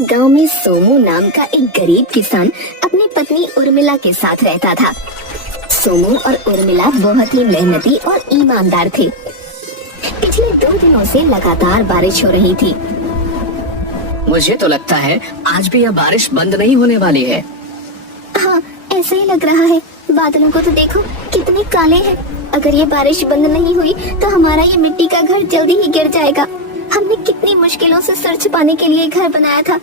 गांव में सोमू नाम का एक गरीब किसान अपनी पत्नी उर्मिला के साथ रहता था। सोमू और उर्मिला बहुत ही मेहनती और ईमानदार थे। पिछले 2 दिनों से लगातार बारिश हो रही थी। मुझे तो लगता है आज भी यह बारिश बंद नहीं होने वाली है। हाँ, ऐसा ही लग रहा है। बादलों को तो देखो, कितने काले हैं। अगर ये बारिश बंद नहीं हुई तो हमारा ये मिट्टी का घर जल्दी ही गिर जाएगा। हमने कितनी मुश्किलों से सर छुपाने के लिए घर बनाया था।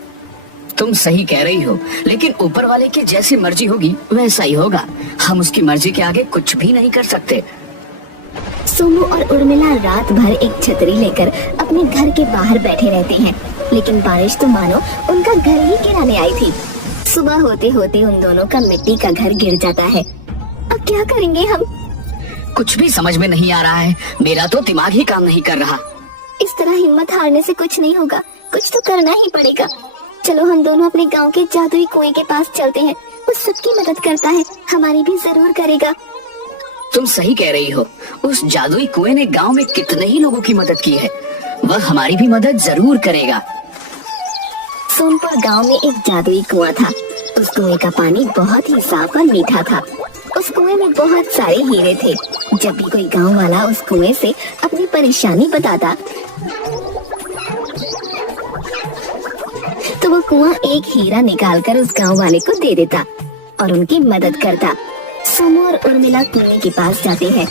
तुम सही कह रही हो, लेकिन ऊपर वाले की जैसी मर्जी होगी वैसा ही होगा। हम उसकी मर्जी के आगे कुछ भी नहीं कर सकते। सोमू और उर्मिला रात भर एक छतरी लेकर अपने घर के बाहर बैठे रहते हैं, लेकिन बारिश तो मानो उनका घर ही गिराने आई थी। सुबह होते होते उन दोनों का मिट्टी का घर गिर जाता है। अब क्या करेंगे हम? कुछ भी समझ में नहीं आ रहा है। मेरा तो दिमाग ही काम नहीं कर रहा। इस तरह हिम्मत हारने से कुछ नहीं होगा, कुछ तो करना ही पड़ेगा। चलो हम दोनों अपने गांव के जादुई कुएं के पास चलते हैं। वो सबकी मदद करता है, हमारी भी जरूर करेगा। तुम सही कह रही हो। उस जादुई कुएं ने गांव में कितने ही लोगों की मदद की है। वह हमारी भी मदद जरूर करेगा। सोनपुर गांव में एक जादुई कुआं था। उस कुएं का पानी बहुत ही साफ और मीठा था। उस कुएं में बहुत सारे हीरे थे। जब भी कोई गांव वाला उस कुएं से अपनी परेशानी बताता तो वो कुआं एक हीरा निकालकर उस गांव वाले को दे देता और उनकी मदद करता। सोमू और उर्मिला कुएं के पास जाते हैं।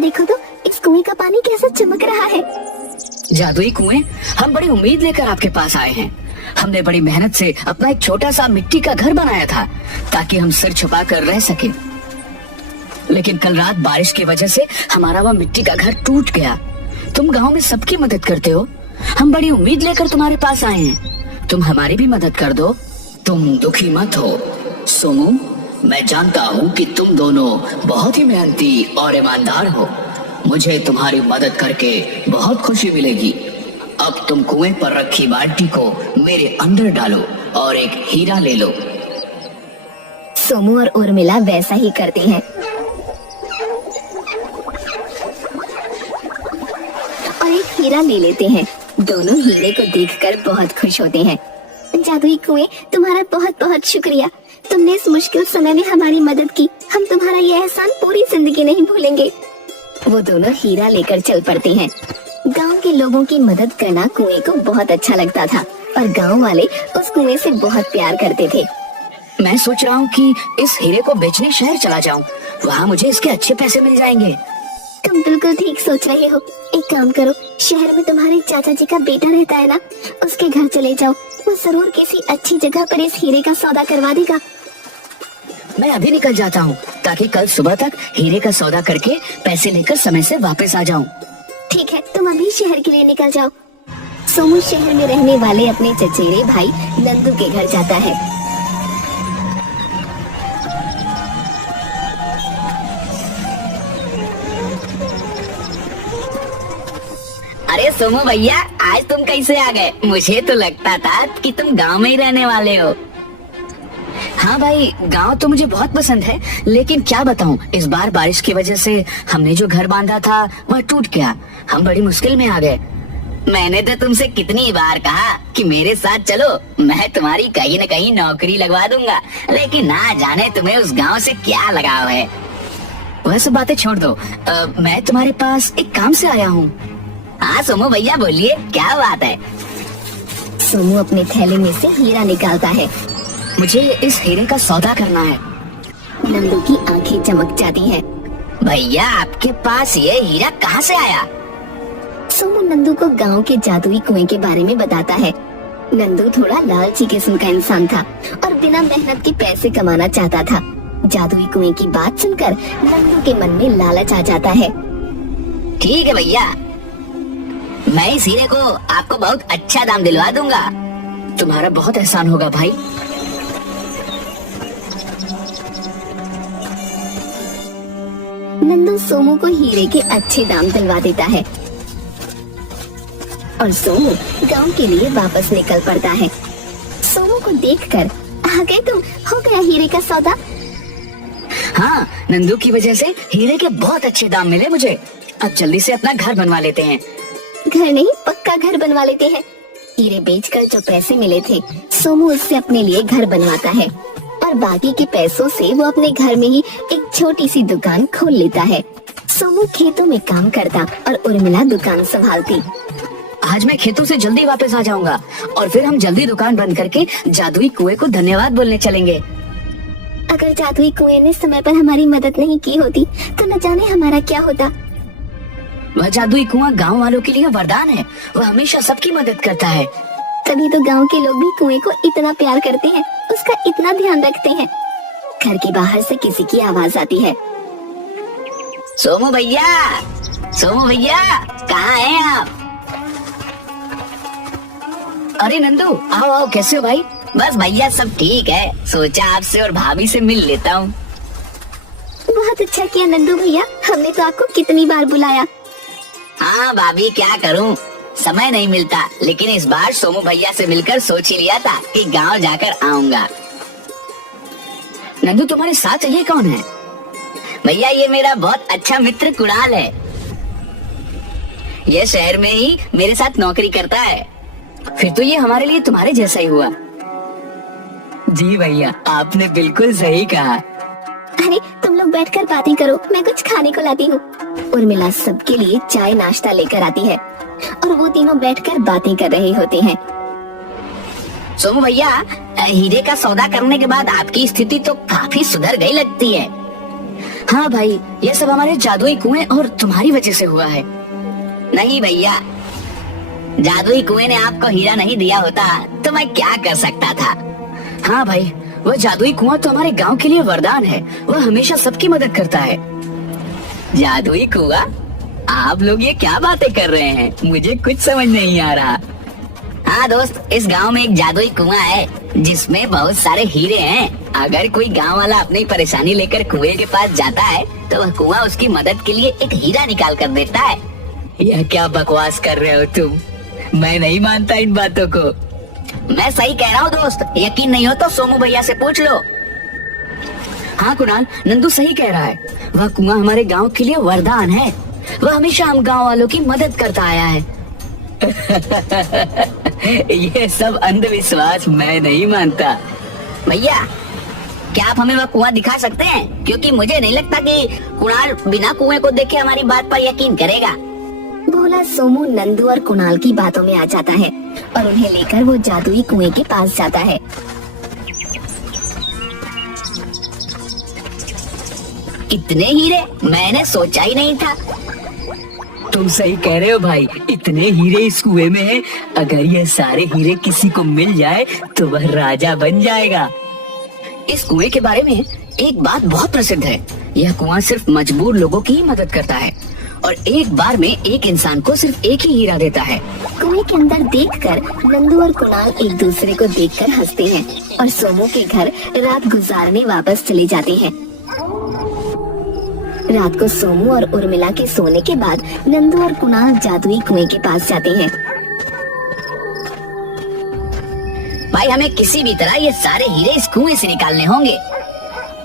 देखो तो इस कुएं का पानी कैसा चमक रहा है। जादुई कुएं, हम बड़ी उम्मीद लेकर आपके पास आए हैं। हमने बड़ी मेहनत से अपना एक छोटा सा मिट्टी का घर बनाया था ताकि हम सिर छुपा कर रह सके। लेकिन कल रात बारिश की वजह से हमारा वह मिट्टी का घर टूट गया। तुम गांव में सबकी मदद करते हो। हम बड़ी उम्मीद लेकर तुम्हारे पास आए हैं। तुम हमारी भी मदद कर दो। तुम दुखी मत हो सोमू। मैं जानता हूँ कि तुम दोनों बहुत ही मेहनती और ईमानदार हो। मुझे तुम्हारी मदद करके बहुत खुशी मिलेगी। अब तुम कुएं पर रखी बाल्टी को मेरे अंदर डालो और एक हीरा ले लो। सोमू और उर्मिला वैसा ही करते हैं और एक हीरा ले लेते हैं। दोनों हीरे को देखकर बहुत खुश होते हैं। जादुई कुएं, तुम्हारा बहुत बहुत शुक्रिया। तुमने इस मुश्किल समय में हमारी मदद की। हम तुम्हारा ये एहसान पूरी जिंदगी नहीं भूलेंगे। वो दोनों हीरा लेकर चल पड़ते हैं। गांव के लोगों की मदद करना कुएं को बहुत अच्छा लगता था और गांव वाले उस कुएं से बहुत प्यार करते थे। मैं सोच रहा हूँ कि इस हीरे को बेचने शहर चला जाऊँ। वहाँ मुझे इसके अच्छे पैसे मिल जाएंगे। तुम बिल्कुल ठीक सोच रहे हो। एक काम करो, शहर में तुम्हारे चाचा जी का बेटा रहता है ना, उसके घर चले जाओ। वो जरूर किसी अच्छी जगह पर इस हीरे का सौदा करवा देगा। मैं अभी निकल जाता हूँ ताकि कल सुबह तक हीरे का सौदा करके पैसे लेकर समय से वापस आ जाऊँ। ठीक है, तुम अभी शहर के लिए निकल जाओ। सोमू शहर में रहने वाले अपने चचेरे भाई नंदू के घर जाता है। अरे सोमू भैया, आज तुम कैसे आ गए? मुझे तो लगता था कि तुम गांव में ही रहने वाले हो। हाँ भाई, गांव तो मुझे बहुत पसंद है, लेकिन क्या बताऊं, इस बार बारिश की वजह से हमने जो घर बांधा था वह टूट गया। हम बड़ी मुश्किल में आ गए। मैंने तो तुमसे कितनी बार कहा कि मेरे साथ चलो, मैं तुम्हारी कहीं न कहीं नौकरी लगवा दूंगा, लेकिन ना जाने तुम्हें उस गांव से क्या लगाव है। वह सब बातें छोड़ दो। मैं तुम्हारे पास एक काम से आया हूँ। हाँ सोमू भैया, बोलिए, क्या बात है? सोमू अपने थैले में से हीरा निकालता है। मुझे इस हीरे का सौदा करना है। नंदू की आंखें चमक जाती हैं। भैया, आपके पास ये हीरा कहाँ से आया? सोमू नंदू को गांव के जादुई कुएं के बारे में बताता है। नंदू थोड़ा लालची किस्म का इंसान था और बिना मेहनत के पैसे कमाना चाहता था। जादुई कुएं की बात सुनकर नंदू के मन में लालच आ जाता है। ठीक है भैया, मैं इस हीरे को आपको बहुत अच्छा दाम दिलवा दूंगा। तुम्हारा बहुत एहसान होगा भाई। नंदू सोमू को हीरे के अच्छे दाम दिलवा देता है और सोमू गांव के लिए वापस निकल पड़ता है। सोमू को देखकर, आ गए तुम, हो गया हीरे का सौदा? हाँ, नंदू की वजह से हीरे के बहुत अच्छे दाम मिले मुझे। अब जल्दी से अपना घर बनवा लेते हैं। घर नहीं, पक्का घर बनवा लेते हैं। हीरे बेचकर जो पैसे मिले थे, सोमू उससे अपने लिए घर बनवाता है और बाकी के पैसों से वो अपने घर में ही एक छोटी सी दुकान खोल लेता है। सोमू खेतों में काम करता और उर्मिला दुकान संभालती। आज मैं खेतों से जल्दी वापस आ जाऊंगा और फिर हम जल्दी दुकान बंद करके जादुई कुएं को धन्यवाद बोलने चलेंगे। अगर जादुई कुएं ने समय पर हमारी मदद नहीं की होती तो न जाने हमारा क्या होता। वह जादुई कुआं गांव वालों के लिए वरदान है। वह हमेशा सबकी मदद करता है। तभी तो गांव के लोग भी कुएं को इतना प्यार करते हैं, उसका इतना ध्यान रखते हैं। घर के बाहर से किसी की आवाज आती है। सोमू भैया, सोमू भैया, कहाँ हैं आप? अरे नंदू, आओ आओ, कैसे हो भाई? बस भैया सब ठीक है, सोचा आपसे और भाभी से मिल लेता हूँ। बहुत अच्छा किया नंदू भैया, हमने तो आपको कितनी बार बुलाया। हाँ भाभी, क्या करूँ, समय नहीं मिलता। लेकिन इस बार सोमू भैया से मिलकर सोच ही लिया था कि गांव जाकर आऊंगा। नंदू, तुम्हारे साथ ये कौन है? भैया, ये मेरा बहुत अच्छा मित्र कुणाल है। ये शहर में ही मेरे साथ नौकरी करता है। फिर तो ये हमारे लिए तुम्हारे जैसा ही हुआ। जी भैया, आपने बिल्कुल सही कहा। अरे तुम लोग बैठकर बातें करो, मैं कुछ खाने को लाती हूँ। उर्मिला सबके लिए चाय नाश्ता लेकर आती है और वो तीनों बैठकर बातें कर रहे होते हैं। सोमू भैया, हीरे का सौदा करने के बाद आपकी स्थिति तो काफी सुधर गई लगती है। हाँ भाई, ये सब हमारे जादुई कुएं और तुम्हारी वजह से हुआ है। नहीं भैया, जादुई कुएं ने आपको हीरा नहीं दिया होता तो मैं क्या कर सकता था। हाँ भाई, वह जादुई कुआं तो हमारे गांव के लिए वरदान है। वह हमेशा सबकी मदद करता है। जादुई कुआं? आप लोग ये क्या बातें कर रहे हैं? मुझे कुछ समझ नहीं आ रहा। हाँ दोस्त, इस गांव में एक जादुई कुआं है जिसमें बहुत सारे हीरे हैं। अगर कोई गांव वाला अपनी परेशानी लेकर कुएं के पास जाता है तो वह कुआं उसकी मदद के लिए एक हीरा निकाल कर देता है। यह क्या बकवास कर रहे हो तुम? मैं नहीं मानता इन बातों को। मैं सही कह रहा हूँ दोस्त, यकीन नहीं हो तो सोमू भैया से पूछ लो। हाँ कुणाल, नंदू सही कह रहा है। वह कुआं हमारे गांव के लिए वरदान है। वह हमेशा हम गांव वालों की मदद करता आया है। ये सब अंधविश्वास मैं नहीं मानता। भैया, क्या आप हमें वह कुआं दिखा सकते हैं? क्योंकि मुझे नहीं लगता कि कुणाल बिना कुएं को देखे हमारी बात पर यकीन करेगा। भोला सोमू नंदू और कुणाल की बातों में आ जाता है और उन्हें लेकर वो जादुई कुएं के पास जाता है। इतने हीरे मैंने सोचा ही नहीं था। तुम सही कह रहे हो भाई, इतने हीरे इस कुएं में हैं। अगर ये सारे हीरे किसी को मिल जाए तो वह राजा बन जाएगा। इस कुएं के बारे में एक बात बहुत प्रसिद्ध है। यह कुआं सिर्फ मजबूर लोगों की ही मदद करता है और एक बार में एक इंसान को सिर्फ एक ही हीरा देता है। कुएं के अंदर देखकर नंदू और कुणाल एक दूसरे को देखकर हंसते हैं और सोमू के घर रात गुजारने वापस चले जाते हैं। रात को सोमू और उर्मिला के सोने के बाद नंदू और कुणाल जादुई कुएं के पास जाते हैं। भाई, हमें किसी भी तरह ये सारे हीरे इस कुएं से निकालने होंगे।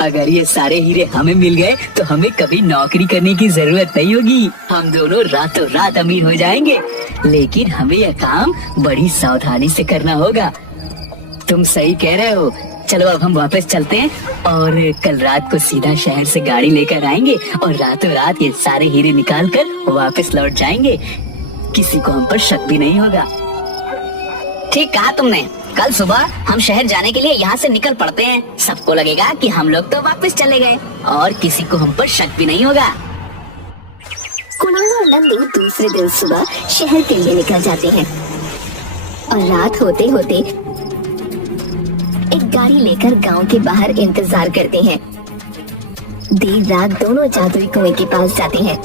अगर ये सारे हीरे हमें मिल गए तो हमें कभी नौकरी करने की जरूरत नहीं होगी। हम दोनों रातों रात अमीर हो जाएंगे। लेकिन हमें यह काम बड़ी सावधानी से करना होगा। तुम सही कह रहे हो। चलो अब हम वापस चलते हैं और कल रात को सीधा शहर से गाड़ी लेकर आएंगे और रातों रात ये सारे हीरे निकाल कर वापस लौट जाएंगे। किसी को हम पर शक भी नहीं होगा। ठीक कहा तुमने। कल सुबह हम शहर जाने के लिए यहाँ से निकल पड़ते हैं। सबको लगेगा कि हम लोग तो वापस चले गए और किसी को हम पर शक भी नहीं होगा। कुणाल और नंदू दूसरे दिन सुबह शहर के लिए निकल जाते हैं और रात होते होते एक गाड़ी लेकर गांव के बाहर इंतजार करते हैं। देर रात दोनों जादुई कुएं के पास जाते हैं।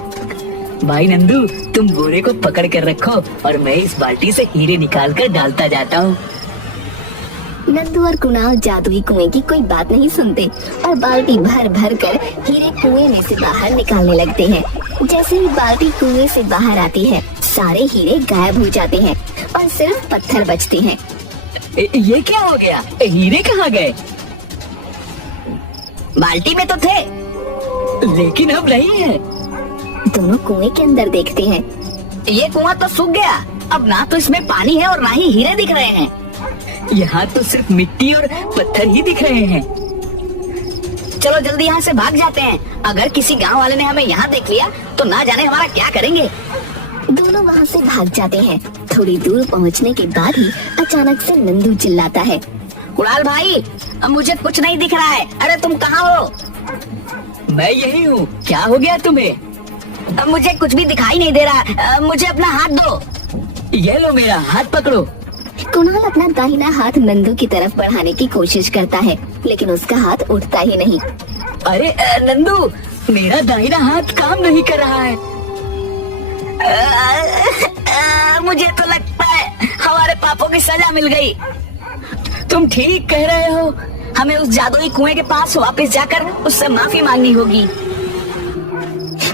भाई नंदू, तुम बोरे को पकड़ कर रखो और मैं इस बाल्टी से हीरे निकाल कर डालता जाता हूँ। नंदू और कुणाल जादुई कुएं की कोई बात नहीं सुनते और बाल्टी भर भर कर हीरे कुएं में से बाहर निकालने लगते हैं। जैसे ही बाल्टी कुएं से बाहर आती है, सारे हीरे गायब हो जाते हैं और सिर्फ पत्थर बचते हैं। ये क्या हो गया? हीरे कहाँ गए? बाल्टी में तो थे। लेकिन अब नहीं है। दोनों कुएं के अंदर देखते हैं। ये कुआं तो सूख गया, अब ना तो इसमें पानी है और ना ही हीरे दिख रहे हैं। यहाँ तो सिर्फ मिट्टी और पत्थर ही दिख रहे हैं। चलो जल्दी यहाँ से भाग जाते हैं। अगर किसी गांव वाले ने हमें यहाँ देख लिया तो ना जाने हमारा क्या करेंगे। दोनों वहाँ से भाग जाते हैं। थोड़ी दूर पहुँचने के बाद ही अचानक से नंदू चिल्लाता है, कुणाल भाई, अब मुझे कुछ नहीं दिख रहा है। अरे तुम कहाँ हो? मैं यही हूँ। क्या हो गया तुम्हें? अब मुझे कुछ भी दिखाई नहीं दे रहा। मुझे अपना हाथ दो। ये लो मेरा हाथ पकड़ो। कुणाल अपना दाहिना हाथ नंदू की तरफ बढ़ाने की कोशिश करता है, लेकिन उसका हाथ उठता ही नहीं। अरे नंदू, मेरा दाहिना हाथ काम नहीं कर रहा है। मुझे तो लगता है हमारे पापों की सजा मिल गई। तुम ठीक कह रहे हो। हमें उस जादुई कुएं के पास वापस जाकर उससे माफी मांगनी होगी।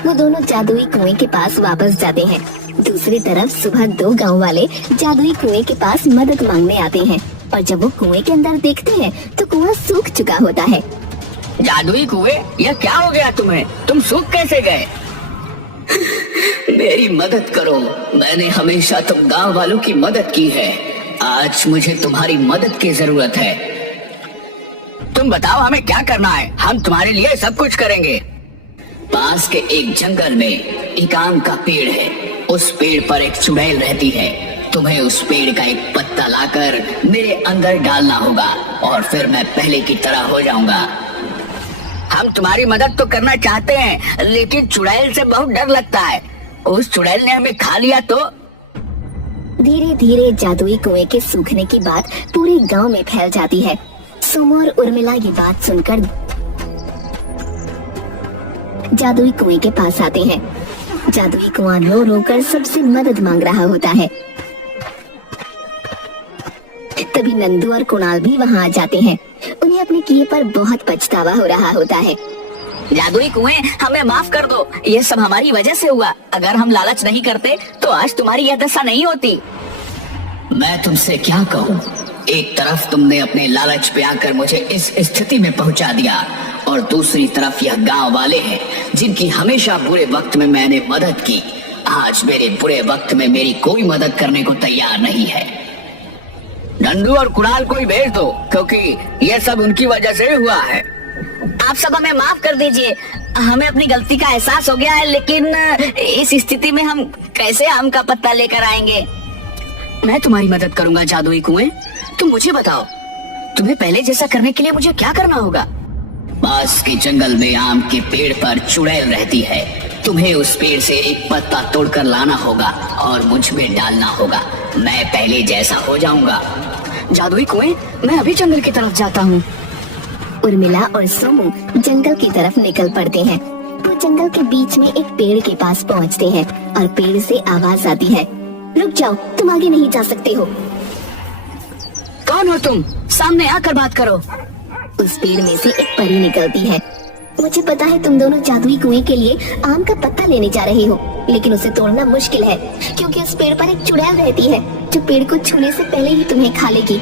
वो दोनों जादुई कुएं के पास वापस जाते हैं। दूसरी तरफ सुबह दो गांव वाले जादुई कुएं के पास मदद मांगने आते हैं, और जब वो कुएं के अंदर देखते हैं तो कुआं सूख चुका होता है। जादुई कुएं, यह क्या हो गया तुम्हें? तुम सूख कैसे गए? मेरी मदद करो। मैंने हमेशा तुम गांव वालों की मदद की है। आज मुझे तुम्हारी मदद की जरूरत है। तुम बताओ हमें क्या करना है, हम तुम्हारे लिए सब कुछ करेंगे। पास के एक जंगल में एक आम का पेड़ है। उस पेड़ पर एक चुड़ैल रहती है। तुम्हें उस पेड़ का एक पत्ता लाकर मेरे अंदर डालना होगा और फिर मैं पहले की तरह हो जाऊंगा। हम तुम्हारी मदद तो करना चाहते हैं, लेकिन चुड़ैल से बहुत डर लगता है। उस चुड़ैल ने हमें खा लिया तो। धीरे धीरे जादुई कुएं के सूखने की बात पूरे गांव में फैल जाती है। सोमू और उर्मिला ये बात सुनकर जादुई कुएं के पास आते हैं। जादुई कुआं रो रो कर सबसे मदद मांग रहा होता है। तभी नंदू और कुणाल भी वहां आ जाते हैं। उन्हें अपने किए पर बहुत पछतावा हो रहा होता है। जादुई कुएं, हमें माफ कर दो। ये सब हमारी वजह से हुआ। अगर हम लालच नहीं करते तो आज तुम्हारी यह दशा नहीं होती। मैं तुमसे क्या कहूँ? एक तरफ तुमने अपने लालच पे आकर मुझे इस स्थिति में पहुंचा दिया, और दूसरी तरफ यह गांव वाले हैं जिनकी हमेशा बुरे वक्त में मैंने मदद की। आज मेरे बुरे वक्त में मेरी कोई मदद करने को तैयार नहीं है। नंदू और कुणाल को ही भेज दो, क्योंकि यह सब उनकी वजह से हुआ है। आप सब हमें माफ कर दीजिए। हमें अपनी गलती का एहसास हो गया है, लेकिन इस स्थिति में हम कैसे आम का पत्ता लेकर आएंगे? मैं तुम्हारी मदद करूंगा जादुई कुएं। तुम मुझे बताओ, तुम्हें पहले जैसा करने के लिए मुझे क्या करना होगा? पास के जंगल में आम के पेड़ पर चुड़ैल रहती है। तुम्हें उस पेड़ से एक पत्ता तोड़कर लाना होगा और मुझ में डालना होगा। मैं पहले जैसा हो जाऊंगा। जादुई कुएं, मैं अभी जंगल की तरफ जाता हूँ। उर्मिला और सोमू जंगल की तरफ निकल पड़ते हैं। वो जंगल के बीच में एक पेड़ के पास पहुँचते हैं और पेड़ से आवाज आती है, रुक जाओ, तुम आगे नहीं जा सकते हो। कौन हो तुम? सामने आकर बात करो। उस पेड़ में से एक परी निकलती है। मुझे पता है तुम दोनों जादुई कुएं के लिए आम का पत्ता लेने जा रहे हो, लेकिन उसे तोड़ना मुश्किल है, क्योंकि उस पेड़ पर एक चुड़ैल रहती है जो पेड़ को छूने से पहले ही तुम्हें खा लेगी।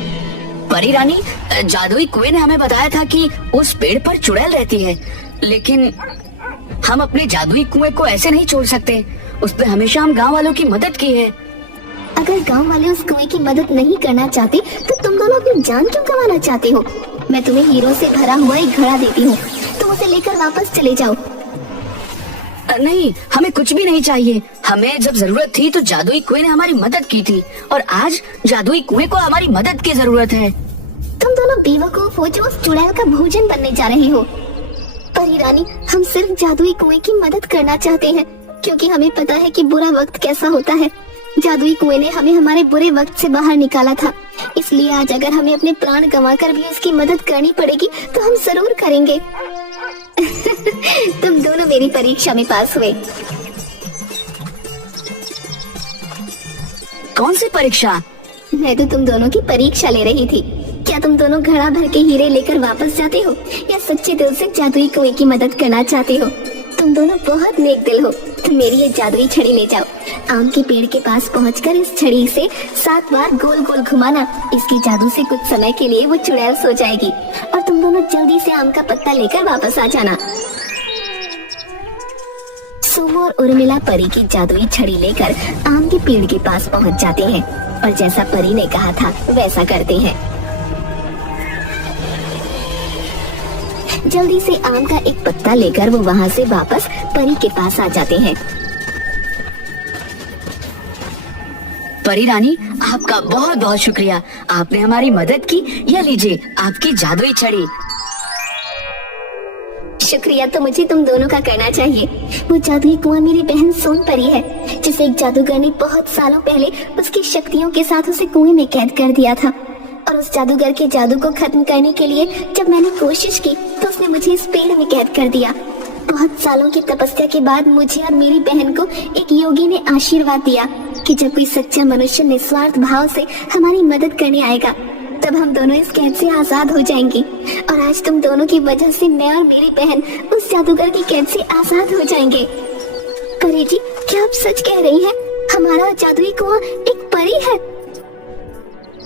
परी रानी, जादुई कुएं ने हमें बताया था कि उस पेड़ पर चुड़ैल रहती है, लेकिन हम अपने जादुई कुएं को ऐसे नहीं छोड़ सकते। उसने हमेशा हम गांव वालों की मदद की है। अगर गांव वाले उस कुएं की मदद नहीं करना चाहते तो तुम दोनों अपनी जान क्यों गंवाना चाहते हो? मैं तुम्हें हीरो से भरा हुआ एक घड़ा देती हूँ, तुम उसे लेकर वापस चले जाओ। नहीं, हमें कुछ भी नहीं चाहिए। हमें जब जरूरत थी तो जादुई कुएं ने हमारी मदद की थी, और आज जादुई कुएं को हमारी मदद की जरूरत है। तुम दोनों बेवकूफ हो जो उस चुड़ैल का भोजन बनने जा रहे हो। परी रानी, हम सिर्फ जादुई कुएं की मदद करना चाहते हैं, क्योंकि हमें पता है कि बुरा वक्त कैसा होता है। जादुई कुएं ने हमें हमारे बुरे वक्त से बाहर निकाला था, इसलिए आज अगर हमें अपने प्राण गंवाकर भी उसकी मदद करनी पड़ेगी तो हम जरूर करेंगे। तुम दोनों मेरी परीक्षा में पास हुए। कौन सी परीक्षा? मैं तो तुम दोनों की परीक्षा ले रही थी। क्या तुम दोनों घड़ा भर के हीरे लेकर वापस जाते हो, या सच्चे दिल से जादुई कुएं की मदद करना चाहते हो? तुम दोनों बहुत नेक दिल हो। तुम मेरी ये जादुई छड़ी ले जाओ। आम के पेड़ के पास पहुंचकर इस छड़ी से 7 बार गोल गोल घुमाना। इसके जादू से कुछ समय के लिए वो चुड़ैल सो जाएगी, और तुम दोनों जल्दी से आम का पत्ता लेकर वापस आ जाना। और उर्मिला परी की जादुई छड़ी लेकर आम के पेड़ के पास पहुंच जाते हैं और जैसा परी ने कहा था वैसा करते हैं। जल्दी से आम का एक पत्ता लेकर वो वहाँ से वापस परी के पास आ जाते हैं। परी रानी, आपका बहुत बहुत शुक्रिया, आपने हमारी मदद की। यह लीजिए आपकी जादुई छड़ी। शुक्रिया तो मुझे तुम दोनों का करना चाहिए। वो जादुई कुआं मेरी बहन सोन परी है, जिसे एक जादूगर ने बहुत सालों पहले उसकी शक्तियों के साथ उसे कुएं में कैद कर दिया था। और उस जादूगर के जादू को खत्म करने के लिए जब मैंने कोशिश की तो उसने मुझे इस पेड़ में कैद कर दिया। बहुत सालों की तपस्या के बाद मुझे और मेरी बहन को एक योगी ने आशीर्वाद दिया कि जब कोई सच्चा मनुष्य निस्वार्थ भाव से हमारी मदद करने आएगा तब हम दोनों इस कैद से आजाद हो जाएंगे। और आज तुम दोनों की वजह से मैं और मेरी बहन उस जादूगर की कैद से आजाद हो जाएंगे। परी जी, क्या आप सच कह रही हैं? हमारा जादुई कुआं एक परी है?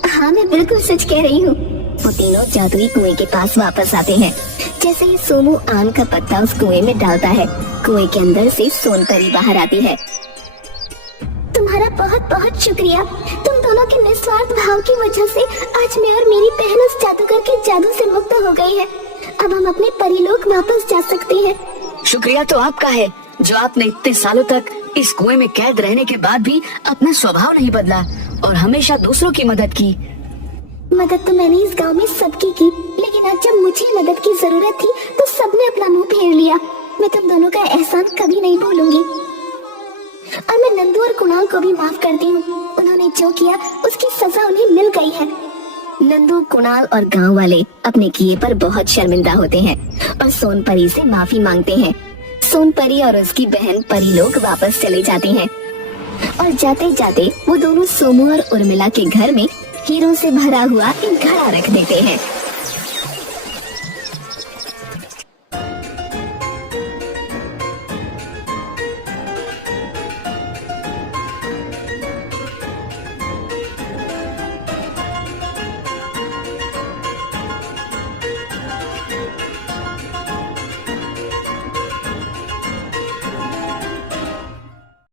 हाँ, मैं बिल्कुल सच कह रही हूँ। वो तीनों जादुई कुएं के पास वापस आते हैं। जैसे ही सोमू आम का पत्ता उस कुएं में डालता है, कुएं के अंदर से सोन परी बाहर आती है। तुम्हारा बहुत बहुत शुक्रिया। तुम दोनों के निस्वार्थ भाव की वजह से आज मैं और मेरी बहन उस जादूगर के जादू से मुक्त हो गई है। अब हम अपने परीलोक वापस जा सकते हैं। शुक्रिया तो आपका है, जो आपने इतने सालों तक इस कुएं में कैद रहने के बाद भी अपना स्वभाव नहीं बदला और हमेशा दूसरों की मदद की। मदद तो मैंने इस गांव में सबकी की, लेकिन आज जब मुझे मदद की जरूरत थी तो सबने अपना मुंह फेर लिया। मैं तुम दोनों का एहसान कभी नहीं भूलूंगी। और मैं नंदू और कुणाल को भी माफ करती हूँ। उन्होंने जो किया उसकी सजा उन्हें मिल गई है। नंदू, कुणाल और गांव वाले अपने किए पर बहुत शर्मिंदा होते हैं और सोन परी से माफी मांगते हैं। सोन परी और उसकी बहन परीलोक वापस चले जाते हैं और जाते जाते वो दोनों सोमू और उर्मिला के घर में हीरों से भरा हुआ एक घड़ा रख देते हैं।